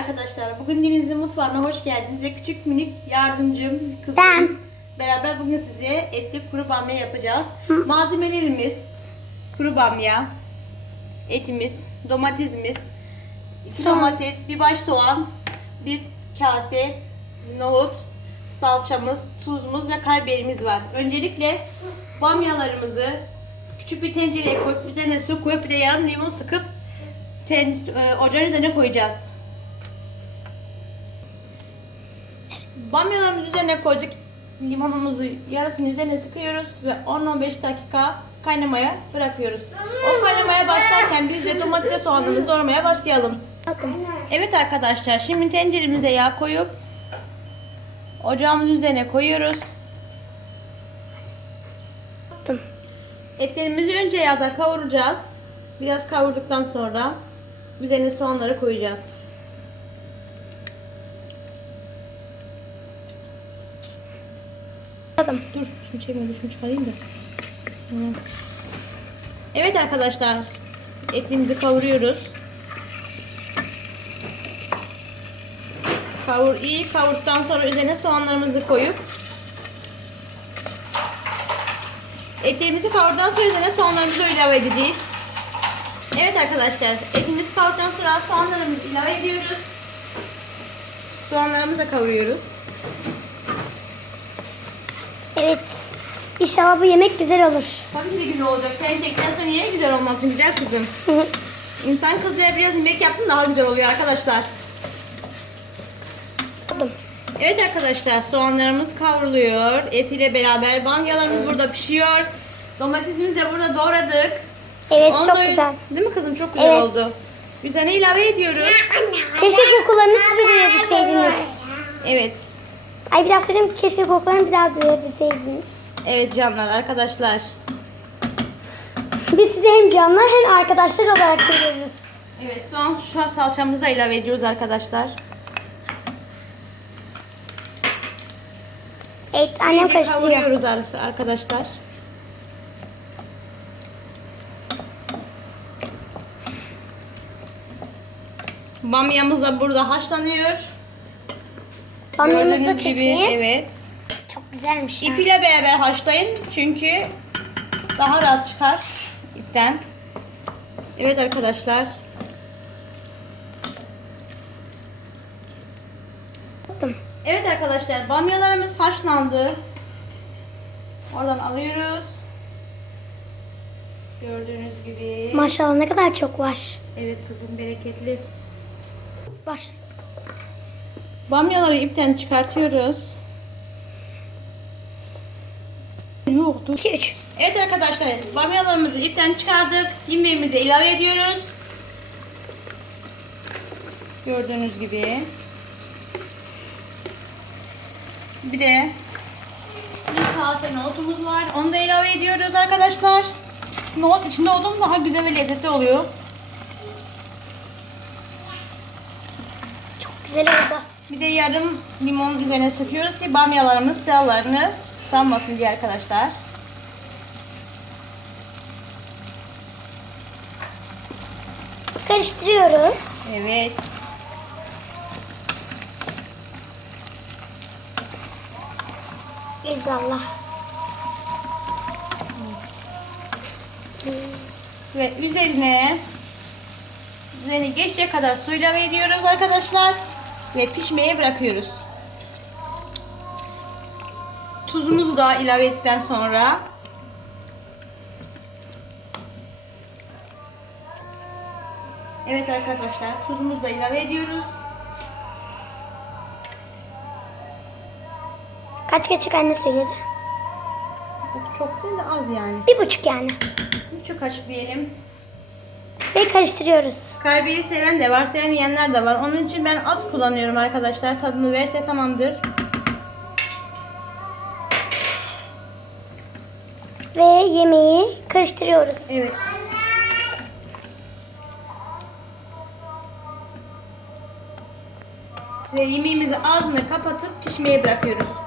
arkadaşlar. Bugün Denizli Mutfağı'na hoş geldiniz ve küçük minik yardımcım kızım Ben. beraber bugün size etli kuru bamya yapacağız. Malzemelerimiz kuru bamya, etimiz, domatesimiz, iki Soğan. domates, bir baş soğan, bir kase nohut, salçamız, tuzumuz ve karabiberimiz var. Öncelikle bamyalarımızı küçük bir tencereye koyup üzerine su koyup bir de yarım limon sıkıp ten, e, ocağın üzerine koyacağız. Bamyalarımızı üzerine koyduk. Limonumuzu yarısını üzerine sıkıyoruz ve 10-15 dakika kaynamaya bırakıyoruz. O kaynamaya başlarken biz de domates ve soğanımızı doğramaya başlayalım. Evet arkadaşlar şimdi tenceremize yağ koyup ocağımızın üzerine koyuyoruz. Etlerimizi önce yağda kavuracağız. Biraz kavurduktan sonra üzerine soğanları koyacağız. Attım. Dur şunu çekme dur şunu çıkarayım da. Evet arkadaşlar etimizi kavuruyoruz. Kavur iyi kavurduktan sonra üzerine soğanlarımızı koyup Etlerimizi kavurduktan sonra üzerine soğanlarımızı ilave edeceğiz. Evet arkadaşlar etimizi kavurduktan sonra soğanlarımızı ilave ediyoruz. Soğanlarımızı da kavuruyoruz. Evet. İnşallah bu yemek güzel olur. Tabii ki de güzel olacak. Sen çekten sonra niye güzel olmasın güzel kızım? İnsan kızlara biraz yemek yaptın daha güzel oluyor arkadaşlar. Evet arkadaşlar soğanlarımız kavruluyor. Etiyle beraber bamyalarımız burada pişiyor. Domatesimizi de burada doğradık. Evet Onu çok da- güzel. Değil mi kızım? Çok güzel Evet. oldu. Üzerine ilave ediyoruz. Keşke kokularını siz de duyabilseydiniz. Evet. Ay bir daha söyleyeyim ki keşke kokularını bir daha duyabilseydiniz. Evet canlar arkadaşlar. Biz size hem canlar hem arkadaşlar olarak görüyoruz. Evet soğan şu an salçamızı da ilave ediyoruz arkadaşlar. Evet annem İyice karıştırıyor. kavuruyoruz ar- arkadaşlar. Bamyamız da burada haşlanıyor. Gördüğünüz gibi çekeyim. evet. Çok güzelmiş ya. İpiyle beraber haşlayın çünkü daha rahat çıkar ipten. Evet arkadaşlar. Attım. Evet arkadaşlar bamyalarımız haşlandı. Oradan alıyoruz. Gördüğünüz gibi. Maşallah ne kadar çok var. Evet kızım bereketli. Baş. Bamyaları ipten çıkartıyoruz. Yok 2 3. Evet arkadaşlar bamyalarımızı ipten çıkardık. Yemeğimizi ilave ediyoruz. Gördüğünüz gibi. Bir de bir kase nohutumuz var. Onu da ilave ediyoruz arkadaşlar. Nohut içinde olduğum daha güzel ve lezzetli oluyor. Çok güzel oldu. Bir de yarım limon üzerine sıkıyoruz ki bamyalarımız siyahlarını salmasın diye arkadaşlar. Karıştırıyoruz. Evet. İnşallah. Ve üzerine üzerine geçecek kadar su ilave ediyoruz arkadaşlar. Ve pişmeye bırakıyoruz. Tuzumuzu da ilave ettikten sonra Evet arkadaşlar tuzumuzu da ilave ediyoruz. Kaç kaçık anne söyledi? Çok, değil de az yani. Bir buçuk yani. Bir Çok kaşık diyelim. Ve karıştırıyoruz. Karabiber seven de var, sevmeyenler de var. Onun için ben az kullanıyorum arkadaşlar. Tadını verse tamamdır. Ve yemeği karıştırıyoruz. Evet. Ve yemeğimizi ağzını kapatıp pişmeye bırakıyoruz.